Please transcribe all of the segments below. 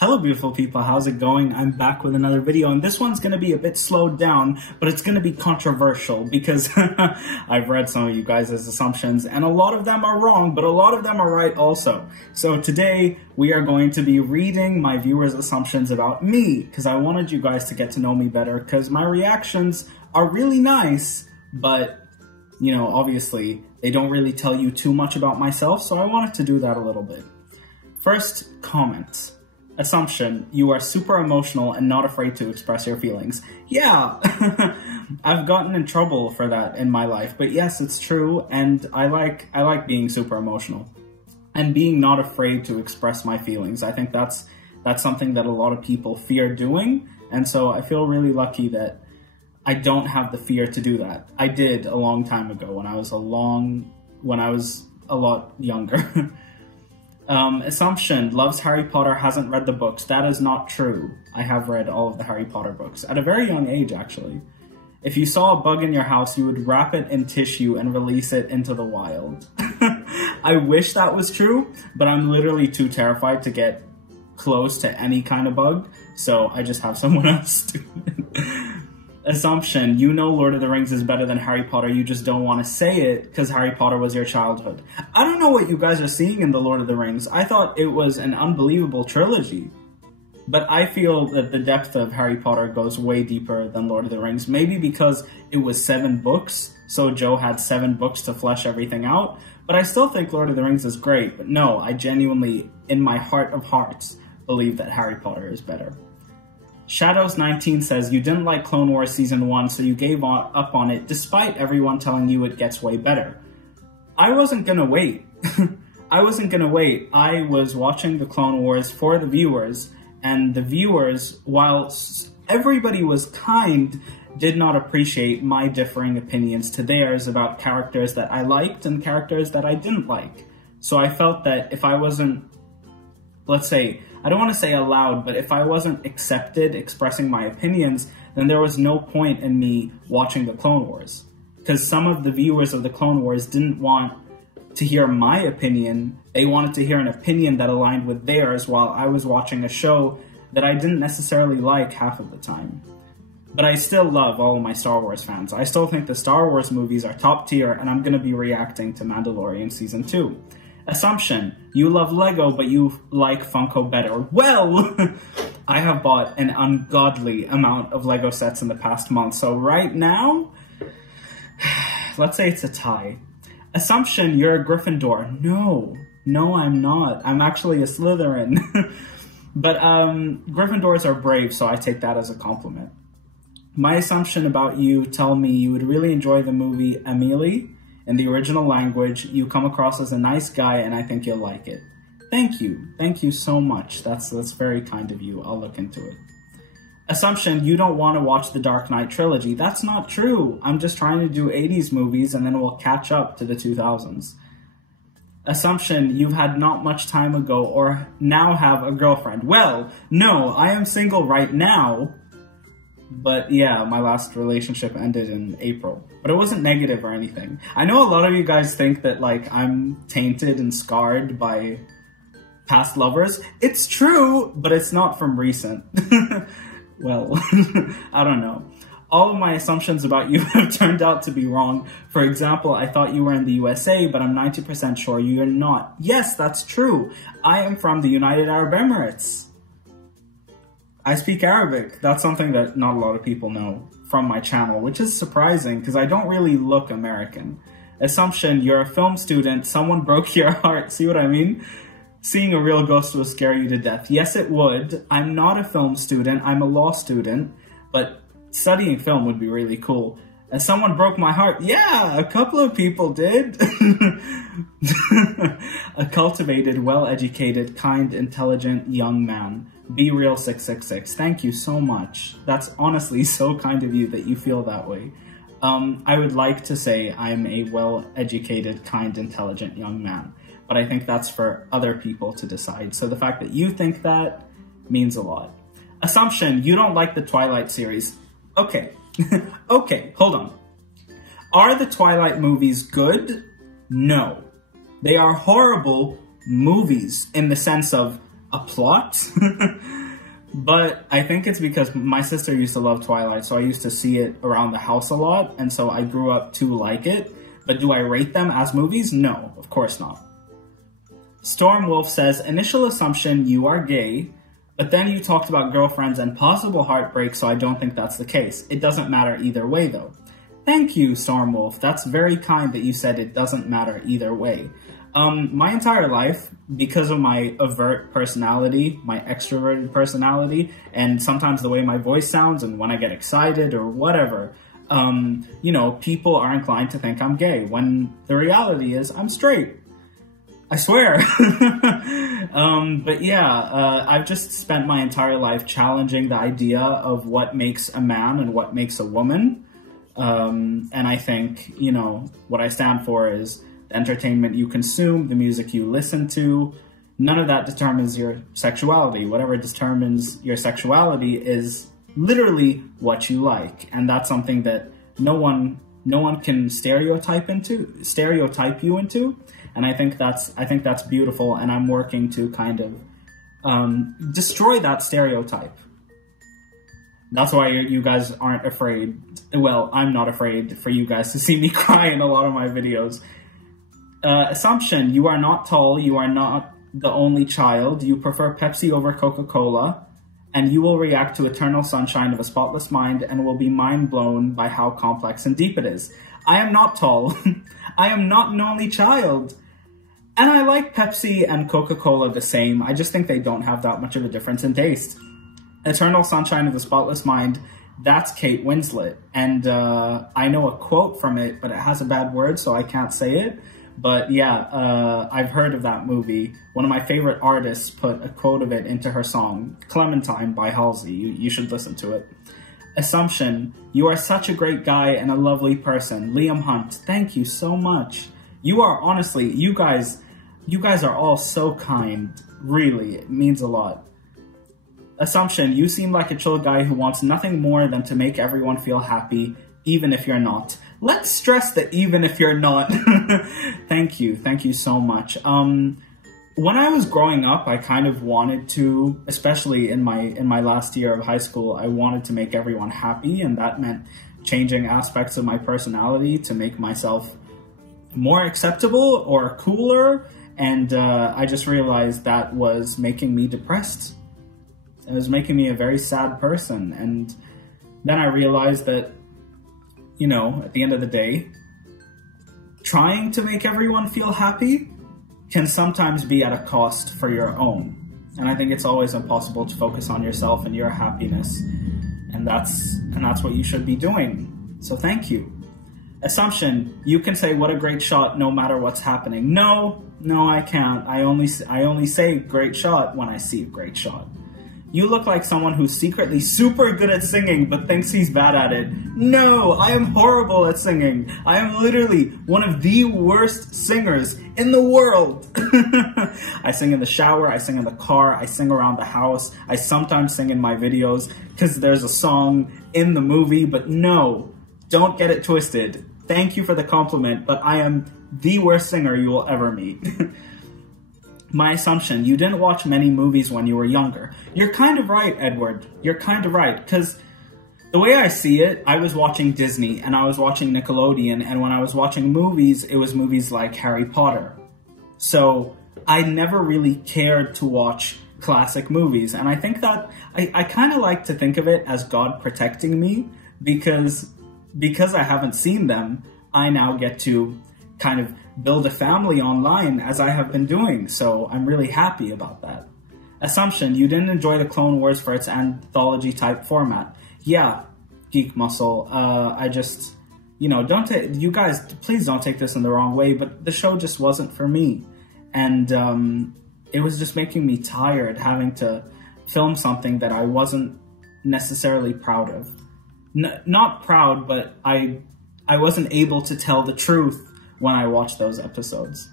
Hello beautiful people, how's it going? I'm back with another video, and this one's going to be a bit slowed down, but it's going to be controversial because I've read some of you guys' assumptions, and a lot of them are wrong, but a lot of them are right also. So today, we are going to be reading my viewers' assumptions about me, because I wanted you guys to get to know me better, because my reactions are really nice, but, you know, obviously, they don't really tell you too much about myself, so I wanted to do that a little bit. First, comments. Assumption, you are super emotional and not afraid to express your feelings. Yeah, I've gotten in trouble for that in my life, but yes, it's true, and I like being super emotional and being not afraid to express my feelings. I think that's something that a lot of people fear doing, and so I feel really lucky that I don't have the fear to do that. I did a long time ago when I was a lot younger. Assumption, loves Harry Potter, hasn't read the books. That is not true. I have read all of the Harry Potter books, at a very young age, actually. If you saw a bug in your house, you would wrap it in tissue and release it into the wild. I wish that was true, but I'm literally too terrified to get close to any kind of bug, so I just have someone else do it. Assumption, you know Lord of the Rings is better than Harry Potter, you just don't want to say it because Harry Potter was your childhood. I don't know what you guys are seeing in the Lord of the Rings. I thought it was an unbelievable trilogy. But I feel that the depth of Harry Potter goes way deeper than Lord of the Rings. Maybe because it was 7 books, so Joe had 7 books to flesh everything out. But I still think Lord of the Rings is great. But no, I genuinely, in my heart of hearts, believe that Harry Potter is better. Shadows19 says, you didn't like Clone Wars Season 1, so you gave up on it despite everyone telling you it gets way better. I wasn't gonna wait. I wasn't gonna wait. I was watching the Clone Wars for the viewers, and the viewers, while everybody was kind, did not appreciate my differing opinions to theirs about characters that I liked and characters that I didn't like. So I felt that if I wasn't, let's say, I don't want to say allowed, but if I wasn't accepted expressing my opinions, then there was no point in me watching the Clone Wars. Because some of the viewers of the Clone Wars didn't want to hear my opinion. They wanted to hear an opinion that aligned with theirs while I was watching a show that I didn't necessarily like half of the time. But I still love all of my Star Wars fans. I still think the Star Wars movies are top tier, and I'm going to be reacting to Mandalorian Season 2. Assumption, you love Lego, but you like Funko better. Well, I have bought an ungodly amount of Lego sets in the past month, so right now, let's say it's a tie. Assumption, you're a Gryffindor. No, I'm not. I'm actually a Slytherin. But Gryffindors are brave, so I take that as a compliment. My assumption about you tell me you would really enjoy the movie Amélie. In the original language, you come across as a nice guy, and I think you'll like it. Thank you. Thank you so much. That's very kind of you. I'll look into it. Assumption, you don't want to watch the Dark Knight trilogy. That's not true. I'm just trying to do 80s movies, and then we'll catch up to the 2000s. Assumption, you've had not much time ago or now have a girlfriend. Well, no, I am single right now. But yeah, my last relationship ended in April. But it wasn't negative or anything. I know a lot of you guys think that, like, I'm tainted and scarred by past lovers. It's true, but it's not from recent. Well, I don't know. All of my assumptions about you have turned out to be wrong. For example, I thought you were in the USA, but I'm 90% sure you're not. Yes, that's true. I am from the United Arab Emirates. I speak Arabic. That's something that not a lot of people know from my channel, which is surprising because I don't really look American. Assumption, you're a film student, someone broke your heart. See what I mean? Seeing a real ghost will scare you to death. Yes, it would. I'm not a film student, I'm a law student, but studying film would be really cool. And someone broke my heart. Yeah, a couple of people did. A cultivated, well-educated, kind, intelligent young man. Be Real 666. Thank you so much. That's honestly so kind of you that you feel that way. I would like to say I'm a well-educated, kind, intelligent young man, but I think that's for other people to decide. So the fact that you think that means a lot. Assumption, you don't like the Twilight series. Okay. Okay, hold on. Are the Twilight movies good? No. They are horrible movies in the sense of a plot. But I think it's because my sister used to love Twilight, so I used to see it around the house a lot, and so I grew up to like it. But do I rate them as movies? No, of course not. Storm Wolf says, initial assumption, you are gay, but then you talked about girlfriends and possible heartbreak, so I don't think that's the case. It doesn't matter either way, though. Thank you, Storm Wolf. That's very kind that you said it doesn't matter either way. My entire life, because of my overt personality, my extroverted personality, and sometimes the way my voice sounds and when I get excited or whatever, you know, people are inclined to think I'm gay when the reality is I'm straight. I swear. But yeah, I've just spent my entire life challenging the idea of what makes a man and what makes a woman. And I think, you know, what I stand for is the entertainment you consume, the music you listen to. None of that determines your sexuality. Whatever determines your sexuality is literally what you like. And that's something that no one can stereotype you into. And I think that's beautiful, and I'm working to kind of destroy that stereotype. That's why you guys aren't afraid. Well, I'm not afraid for you guys to see me cry in a lot of my videos. Assumption, you are not tall, you are not the only child, you prefer Pepsi over Coca-Cola, and you will react to Eternal Sunshine of a Spotless Mind and will be mind blown by how complex and deep it is. I am not tall. I am not an only child. And I like Pepsi and Coca-Cola the same. I just think they don't have that much of a difference in taste. Eternal Sunshine of the Spotless Mind, that's Kate Winslet. And I know a quote from it, but it has a bad word, so I can't say it. But yeah, I've heard of that movie. One of my favorite artists put a quote of it into her song, Clementine by Halsey. You should listen to it. Assumption, you are such a great guy and a lovely person. Liam Hunt, thank you so much. You are, honestly, you guys are all so kind. Really, it means a lot. Assumption, you seem like a chill guy who wants nothing more than to make everyone feel happy, even if you're not. Let's stress that even if you're not. Thank you so much. When I was growing up, I kind of wanted to, especially in my last year of high school, I wanted to make everyone happy, and that meant changing aspects of my personality to make myself more acceptable or cooler, and I just realized that was making me depressed. It was making me a very sad person, and then I realized that, you know, at the end of the day, trying to make everyone feel happy can sometimes be at a cost for your own. And I think it's always impossible to focus on yourself and your happiness, and that's what you should be doing. So thank you. Assumption, you can say what a great shot no matter what's happening. No, I can't. I only say great shot when I see a great shot. You look like someone who's secretly super good at singing but thinks he's bad at it. No, I am horrible at singing. I am literally one of the worst singers in the world. I sing in the shower, I sing in the car, I sing around the house, I sometimes sing in my videos because there's a song in the movie, but no, don't get it twisted. Thank you for the compliment, but I am the worst singer you will ever meet. My assumption, you didn't watch many movies when you were younger. You're kind of right, Edward. You're kind of right, because the way I see it, I was watching Disney and I was watching Nickelodeon, and when I was watching movies, it was movies like Harry Potter. So I never really cared to watch classic movies, and I think that I kind of like to think of it as God protecting me, because I haven't seen them, I now get to kind of build a family online as I have been doing, so I'm really happy about that. Assumption, you didn't enjoy the Clone Wars for its anthology type format. Yeah, Geek Muscle, I just, you know, you guys, please don't take this in the wrong way, but the show just wasn't for me. And it was just making me tired having to film something that I wasn't necessarily proud of. Not proud, but I wasn't able to tell the truth when I watched those episodes.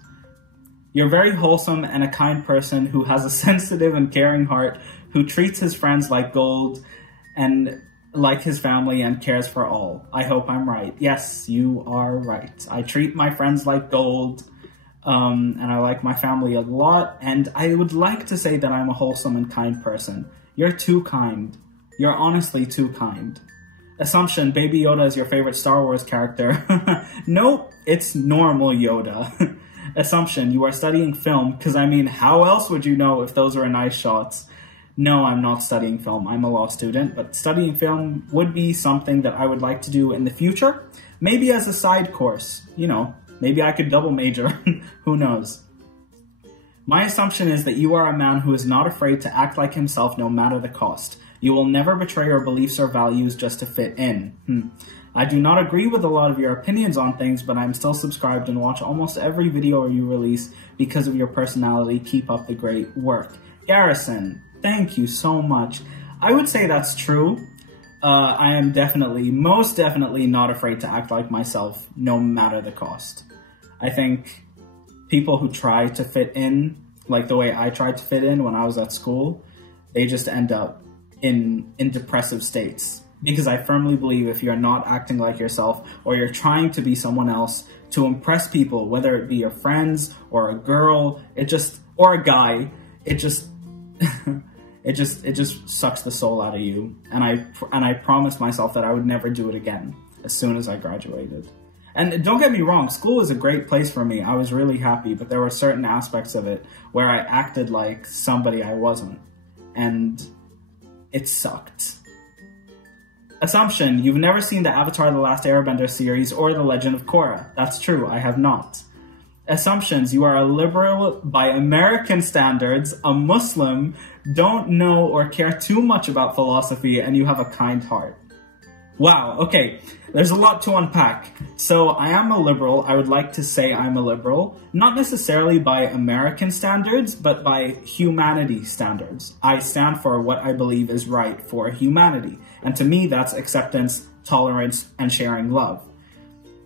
You're very wholesome and a kind person who has a sensitive and caring heart, who treats his friends like gold and like his family and cares for all. I hope I'm right. Yes, you are right. I treat my friends like gold. And I like my family a lot, and I would like to say that I'm a wholesome and kind person. You're too kind. You're honestly too kind. Assumption, Baby Yoda is your favorite Star Wars character. Nope, it's normal Yoda. Assumption, you are studying film, because I mean, how else would you know if those were nice shots? No, I'm not studying film. I'm a law student, but studying film would be something that I would like to do in the future. Maybe as a side course, you know, maybe I could double major. Who knows? My assumption is that you are a man who is not afraid to act like himself no matter the cost. You will never betray your beliefs or values just to fit in. I do not agree with a lot of your opinions on things, but I'm still subscribed and watch almost every video you release because of your personality. Keep up the great work. Garrison, thank you so much. I would say that's true. I am most definitely not afraid to act like myself no matter the cost. I think people who try to fit in, like the way I tried to fit in when I was at school, they just end up in depressive states. Because I firmly believe if you're not acting like yourself, or you're trying to be someone else to impress people, whether it be your friends or a girl, or a guy, it just sucks the soul out of you. And I promised myself that I would never do it again as soon as I graduated. And don't get me wrong, school was a great place for me. I was really happy, but there were certain aspects of it where I acted like somebody I wasn't. And it sucked. Assumption, you've never seen the Avatar: The Last Airbender series or The Legend of Korra. That's true, I have not. Assumptions, you are a liberal by American standards, a Muslim, don't know or care too much about philosophy, and you have a kind heart. Wow, okay, there's a lot to unpack. So I am a liberal. I would like to say I'm a liberal, not necessarily by American standards, but by humanity standards. I stand for what I believe is right for humanity. And to me, that's acceptance, tolerance, and sharing love.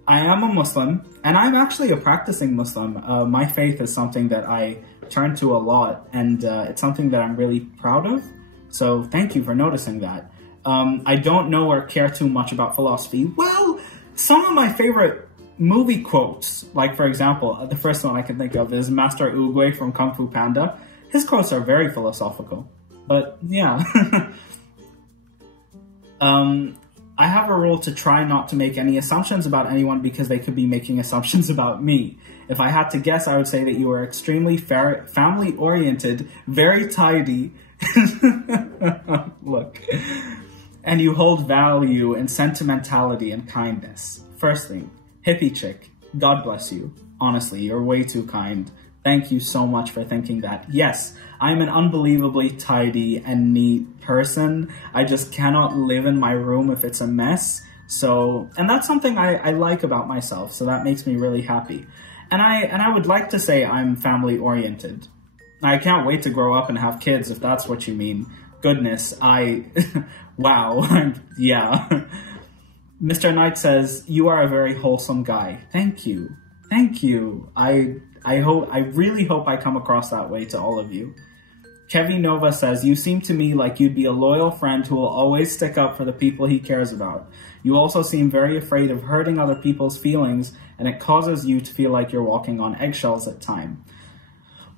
I am a Muslim, and I'm actually a practicing Muslim. My faith is something that I turn to a lot, and it's something that I'm really proud of. So thank you for noticing that. I don't know or care too much about philosophy. Well, some of my favorite movie quotes, like for example, the first one I can think of is Master Oogway from Kung Fu Panda. His quotes are very philosophical, but yeah. I have a rule to try not to make any assumptions about anyone because they could be making assumptions about me. If I had to guess, I would say that you are extremely family-oriented, very tidy, look, and you hold value in sentimentality and kindness. First thing, hippie chick, God bless you. Honestly, you're way too kind. Thank you so much for thinking that. Yes, I'm an unbelievably tidy and neat person. I just cannot live in my room if it's a mess. So, and that's something I like about myself. So that makes me really happy. And I would like to say I'm family oriented. I can't wait to grow up and have kids, if that's what you mean. Goodness, wow, yeah. Mr. Knight says, you are a very wholesome guy. Thank you. Thank you. I really hope I come across that way to all of you. Kevin Nova says, you seem to me like you'd be a loyal friend who will always stick up for the people he cares about. You also seem very afraid of hurting other people's feelings, and it causes you to feel like you're walking on eggshells at times.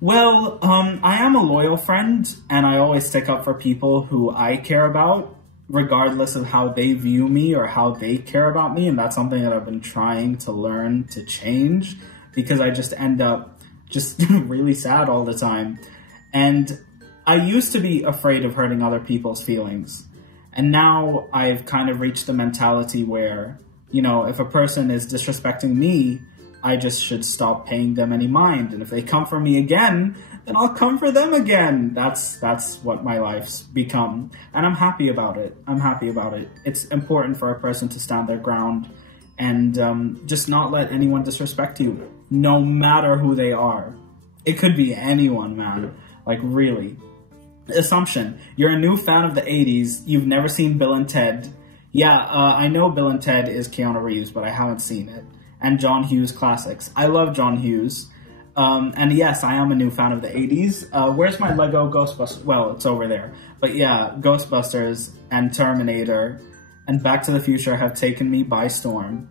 Well, I am a loyal friend, and I always stick up for people who I care about, regardless of how they view me or how they care about me, and that's something that I've been trying to learn to change, because I just end up just really sad all the time. And I used to be afraid of hurting other people's feelings, and now I've kind of reached the mentality where, you know, if a person is disrespecting me, I just should stop paying them any mind. And if they come for me again, then I'll come for them again. That's what my life's become. And I'm happy about it. I'm happy about it. It's important for a person to stand their ground and just not let anyone disrespect you, no matter who they are. It could be anyone, man. Like, really. Assumption. You're a new fan of the 80s. You've never seen Bill and Ted. Yeah, I know Bill and Ted is Keanu Reeves, but I haven't seen it. And John Hughes classics. I love John Hughes. And yes, I am a new fan of the 80s. Where's my Lego Ghostbusters? Well, it's over there. But yeah, Ghostbusters and Terminator and Back to the Future have taken me by storm.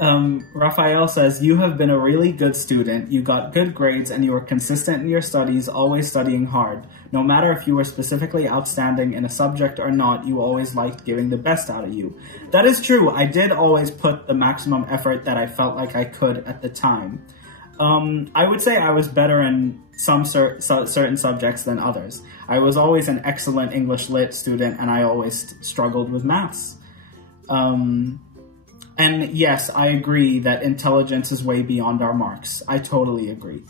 Raphael says, you have been a really good student. You got good grades and you were consistent in your studies, always studying hard. No matter if you were specifically outstanding in a subject or not, you always liked giving the best out of you. That is true. I did always put the maximum effort that I felt like I could at the time. I would say I was better in some certain subjects than others. I was always an excellent English lit student and I always struggled with maths. And yes, I agree that intelligence is way beyond our marks. I totally agree.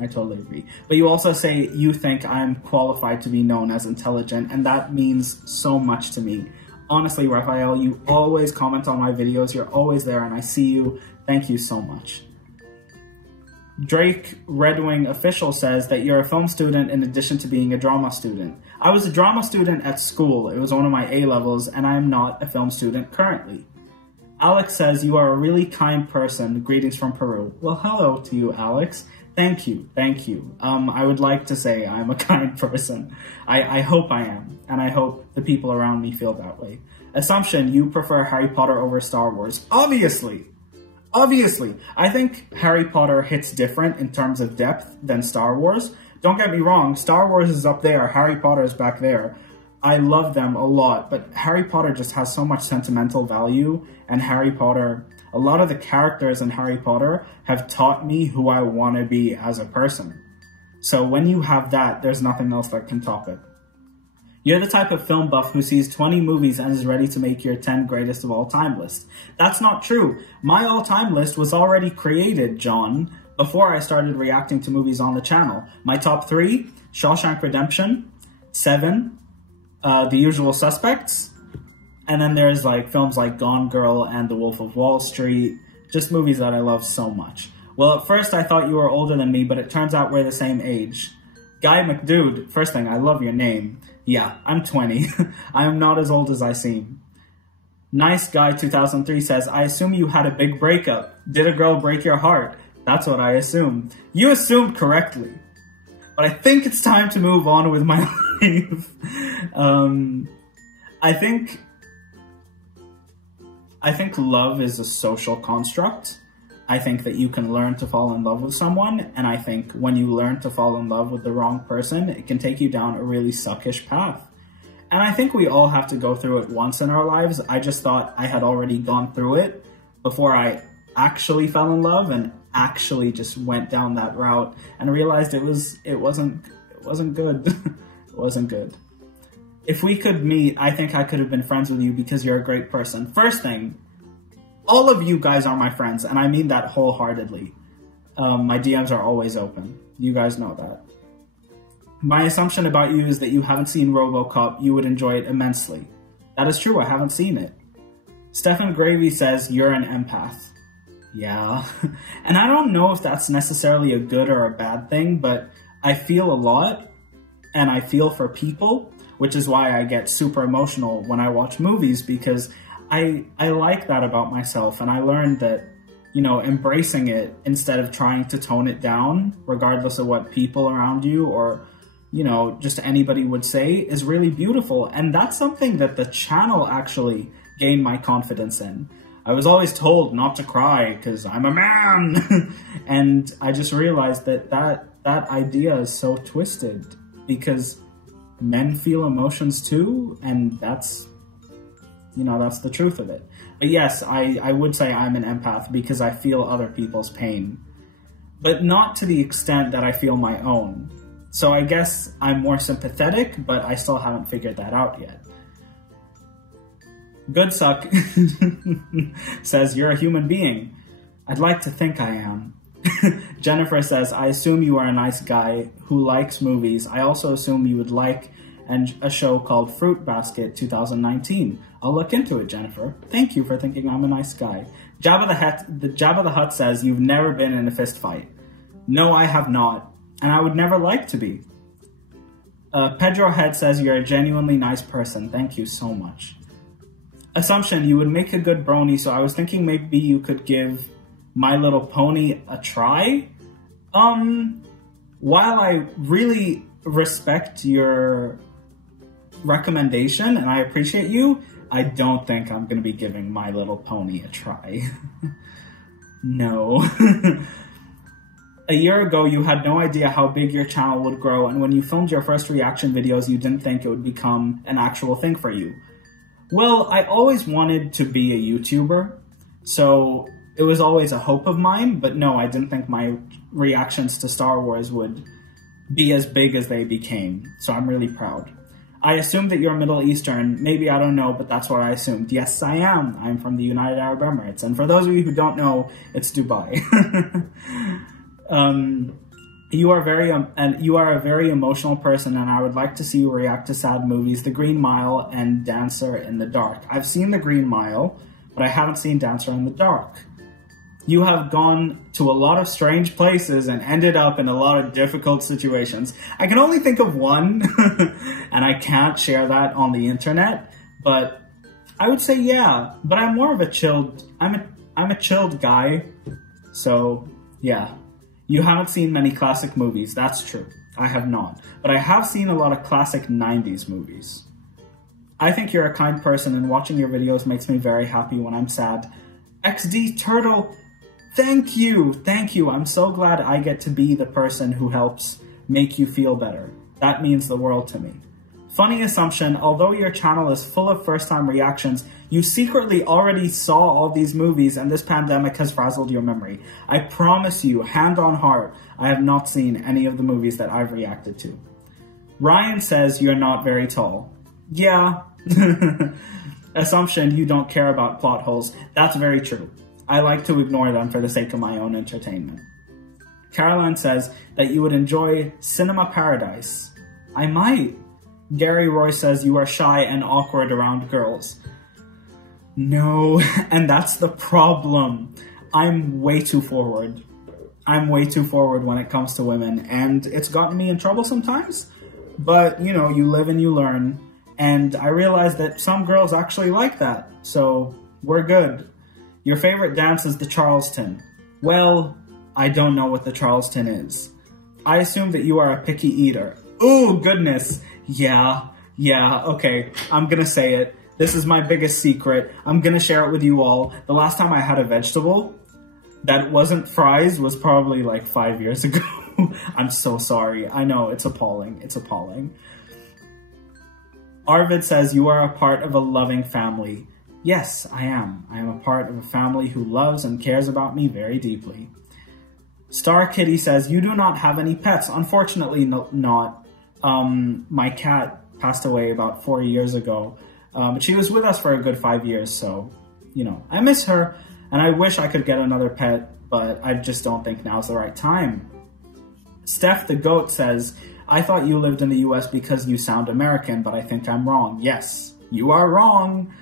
I totally agree. But you also say you think I'm qualified to be known as intelligent, and that means so much to me. Honestly, Raphael, you always comment on my videos. You're always there, and I see you. Thank you so much. Drake Redwing Official says that you're a film student in addition to being a drama student. I was a drama student at school. It was one of my A-levels, and I am not a film student currently. Alex says, you are a really kind person. Greetings from Peru. Well, hello to you, Alex. Thank you. Thank you. I would like to say I'm a kind person. I hope I am. And I hope the people around me feel that way. Assumption, you prefer Harry Potter over Star Wars. Obviously. Obviously. I think Harry Potter hits different in terms of depth than Star Wars. Don't get me wrong. Star Wars is up there. Harry Potter is back there. I love them a lot, but Harry Potter just has so much sentimental value, and Harry Potter, a lot of the characters in Harry Potter have taught me who I want to be as a person. So when you have that, there's nothing else that can top it. You're the type of film buff who sees 20 movies and is ready to make your 10 greatest of all time list. That's not true. My all-time list was already created, John, before I started reacting to movies on the channel. My top 3, Shawshank Redemption, 7, The Usual Suspects, and then there's like films like Gone Girl and The Wolf of Wall Street, just movies that I love so much. Well, at first I thought you were older than me, but it turns out we're the same age. Guy McDude, first thing, I love your name. Yeah, I'm 20. I am not as old as I seem. Nice Guy 2003 says, I assume you had a big breakup. Did a girl break your heart? That's what I assumed. You assumed correctly. But I think it's time to move on with my life. I think love is a social construct. I think that you can learn to fall in love with someone, and I think when you learn to fall in love with the wrong person, it can take you down a really suckish path. And I think we all have to go through it once in our lives. I just thought I had already gone through it before I actually fell in love and actually just went down that route and realized it wasn't good. It wasn't good. If we could meet, I think I could have been friends with you because you're a great person. First thing, all of you guys are my friends, and I mean that wholeheartedly. My DMs are always open. You guys know that. My assumption about you is that you haven't seen RoboCop. You would enjoy it immensely. That is true, I haven't seen it. Stephen Gravy says, you're an empath. Yeah. And I don't know if that's necessarily a good or a bad thing, but I feel a lot, and I feel for people, which is why I get super emotional when I watch movies, because I like that about myself, and I learned that, you know, embracing it instead of trying to tone it down, regardless of what people around you or, you know, just anybody would say, is really beautiful. And that's something that the channel actually gained my confidence in. I was always told not to cry because I'm a man. And I just realized that idea is so twisted because men feel emotions too, and that's, you know, that's the truth of it. But yes, I would say I'm an empath because I feel other people's pain, but not to the extent that I feel my own. So I guess I'm more sympathetic, but I still haven't figured that out yet. Goodsuck says, you're a human being. I'd like to think I am. Jennifer says, I assume you are a nice guy who likes movies. I also assume you would like a show called Fruit Basket 2019. I'll look into it, Jennifer. Thank you for thinking I'm a nice guy. Jabba the Hutt says, you've never been in a fist fight. No, I have not. And I would never like to be. Pedro Head says, you're a genuinely nice person. Thank you so much. Assumption, you would make a good brony, so I was thinking maybe you could give My Little Pony a try. While I really respect your recommendation and I appreciate you, I don't think I'm gonna be giving My Little Pony a try. No. A year ago, you had no idea how big your channel would grow, and when you filmed your first reaction videos, you didn't think it would become an actual thing for you. Well, I always wanted to be a YouTuber, so it was always a hope of mine, but no, I didn't think my reactions to Star Wars would be as big as they became, so I'm really proud. I assumed that you're Middle Eastern. Maybe, I don't know, but that's what I assumed. Yes, I am. I'm from the United Arab Emirates, and for those of you who don't know, it's Dubai. You are a very emotional person, and I would like to see you react to sad movies, The Green Mile and Dancer in the Dark. I've seen The Green Mile, but I haven't seen Dancer in the Dark. You have gone to a lot of strange places and ended up in a lot of difficult situations. I can only think of one, and I can't share that on the internet, but I would say yeah, but I'm more of a chilled, I'm a chilled guy, so yeah. You haven't seen many classic movies, that's true. I have not, but I have seen a lot of classic 90s movies. I think you're a kind person, and watching your videos makes me very happy when I'm sad. XD Turtle, thank you, thank you. I'm so glad I get to be the person who helps make you feel better. That means the world to me. Funny assumption, although your channel is full of first-time reactions, you secretly already saw all these movies and this pandemic has frazzled your memory. I promise you, hand on heart, I have not seen any of the movies that I've reacted to. Ryan says you're not very tall. Yeah. Assumption, you don't care about plot holes. That's very true. I like to ignore them for the sake of my own entertainment. Caroline says that you would enjoy Cinema Paradise. I might. Gary Roy says you are shy and awkward around girls. No, and that's the problem. I'm way too forward. I'm way too forward when it comes to women, and it's gotten me in trouble sometimes. But, you know, you live and you learn, and I realized that some girls actually like that, so we're good. Your favorite dance is the Charleston. Well, I don't know what the Charleston is. I assume that you are a picky eater. Ooh, goodness. Yeah, okay, I'm gonna say it. This is my biggest secret. I'm gonna share it with you all. The last time I had a vegetable that wasn't fries was probably like 5 years ago. I'm so sorry. I know, it's appalling. It's appalling. Arvid says, you are a part of a loving family. Yes, I am. I am a part of a family who loves and cares about me very deeply. Star Kitty says, you do not have any pets. Unfortunately, not. My cat passed away about 4 years ago, but she was with us for a good 5 years, so, you know, I miss her, and I wish I could get another pet, but I just don't think now's the right time. Steph the Goat says, I thought you lived in the US because you sound American, but I think I'm wrong. Yes, you are wrong.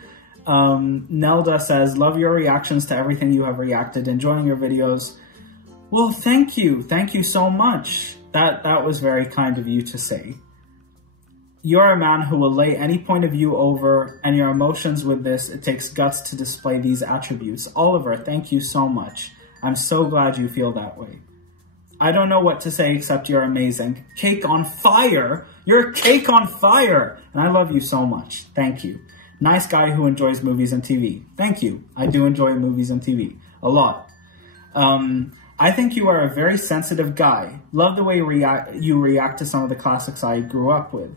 Nelda says, love your reactions to everything you have reacted, enjoying your videos. Well, thank you so much. That was very kind of you to say. You're a man who will lay any point of view over, and your emotions with this, it takes guts to display these attributes. Oliver, thank you so much. I'm so glad you feel that way. I don't know what to say except you're amazing. Cake on fire? You're a cake on fire! And I love you so much. Thank you. Nice guy who enjoys movies and TV. Thank you. I do enjoy movies and TV. A lot. I think you are a very sensitive guy. Love the way you react to some of the classics I grew up with.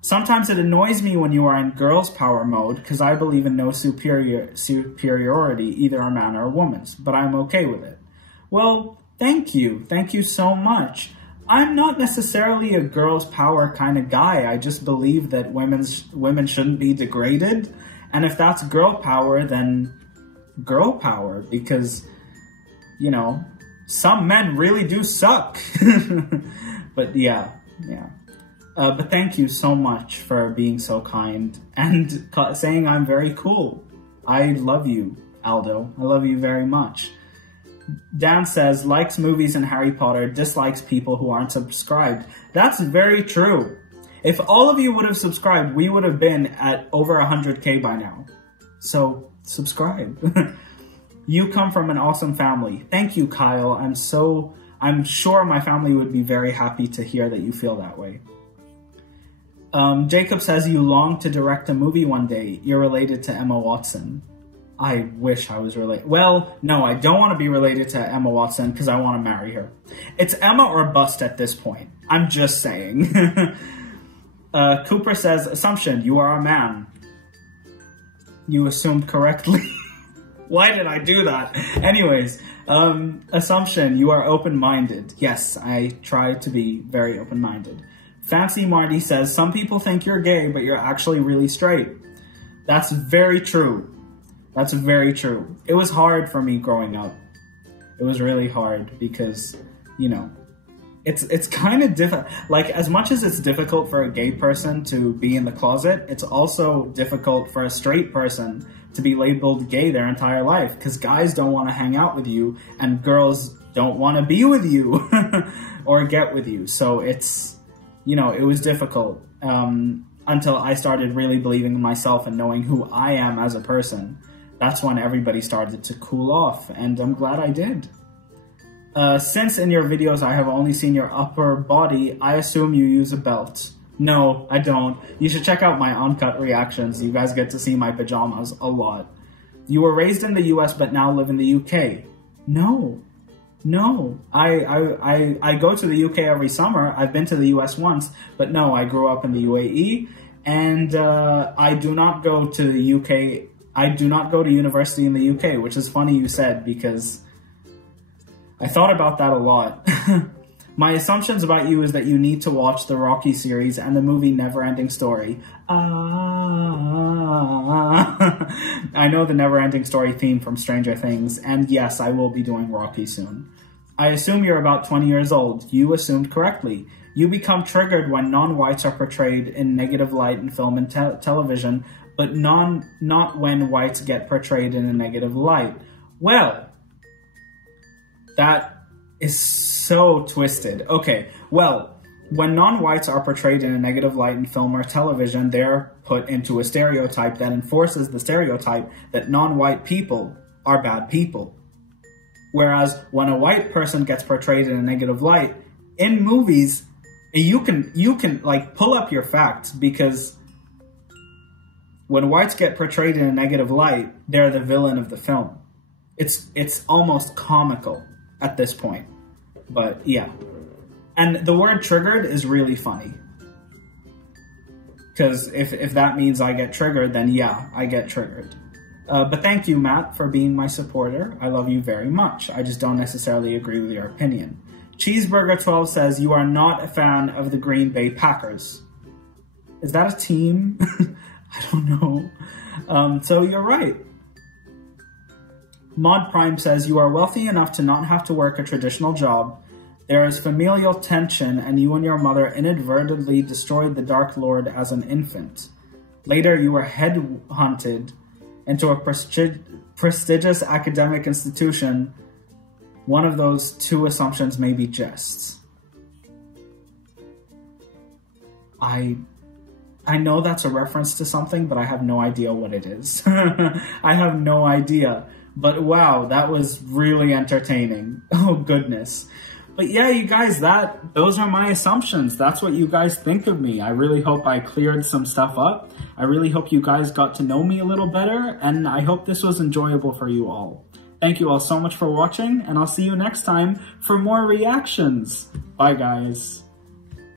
Sometimes it annoys me when you are in girls' power mode, because I believe in no superiority, either a man or a woman's, but I'm okay with it. Well, thank you. Thank you so much. I'm not necessarily a girls' power kind of guy. I just believe that women shouldn't be degraded. And if that's girl power, then girl power, because, you know, some men really do suck. But yeah. But thank you so much for being so kind and saying I'm very cool. I love you, Aldo. I love you very much. Dan says, likes movies and Harry Potter, dislikes people who aren't subscribed. That's very true. If all of you would have subscribed, we would have been at over 100K by now. So, subscribe. You come from an awesome family. Thank you, Kyle. I'm sure my family would be very happy to hear that you feel that way. Jacob says you long to direct a movie one day. You're related to Emma Watson. I wish I was related. Well, no, I don't want to be related to Emma Watson because I want to marry her. It's Emma or bust at this point. I'm just saying. Cooper says, assumption, you are a man. You assumed correctly. Why did I do that? Anyways, assumption, you are open-minded. Yes, I try to be very open-minded. Fancy Marty says, some people think you're gay, but you're actually really straight. That's very true. That's very true. It was hard for me growing up. It was really hard because, you know, it's kind of difficult. Like, as much as it's difficult for a gay person to be in the closet, it's also difficult for a straight person to be labeled gay their entire life, because guys don't want to hang out with you and girls don't want to be with you or get with you. So it's, you know, it was difficult until I started really believing in myself and knowing who I am as a person. That's when everybody started to cool off, and I'm glad I did. Since in your videos I have only seen your upper body, I assume you use a belt. No, I don't. You should check out my uncut reactions. You guys get to see my pajamas a lot. You were raised in the US but now live in the UK. No. I go to the UK every summer. I've been to the US once, but no, I grew up in the UAE, and I do not go to the UK. I do not go to university in the UK, which is funny you said, because I thought about that a lot. My assumptions about you is that you need to watch the Rocky series and the movie Neverending Story. I know the Neverending Story theme from Stranger Things, and yes, I will be doing Rocky soon. I assume you're about 20 years old. You assumed correctly. You become triggered when non-whites are portrayed in negative light in film and television, but not when whites get portrayed in a negative light. Well, that is so twisted. Okay, well, when non-whites are portrayed in a negative light in film or television, they're put into a stereotype that enforces the stereotype that non-white people are bad people. Whereas when a white person gets portrayed in a negative light, in movies, you can like pull up your facts, because when whites get portrayed in a negative light, they're the villain of the film. It's almost comical at this point. But yeah. And the word triggered is really funny. Because if that means I get triggered, then yeah, I get triggered. But thank you, Matt, for being my supporter. I love you very much. I just don't necessarily agree with your opinion. Cheeseburger12 says, you are not a fan of the Green Bay Packers. Is that a team? I don't know. So you're right. Mod Prime says, you are wealthy enough to not have to work a traditional job. There is familial tension, and you and your mother inadvertently destroyed the Dark Lord as an infant. Later, you were headhunted into a prestigious academic institution. One of those two assumptions may be jests. I know that's a reference to something, but I have no idea what it is. I have no idea. But wow, that was really entertaining. Oh, goodness. But yeah, you guys, those are my assumptions. That's what you guys think of me. I really hope I cleared some stuff up. I really hope you guys got to know me a little better, and I hope this was enjoyable for you all. Thank you all so much for watching, and I'll see you next time for more reactions. Bye, guys.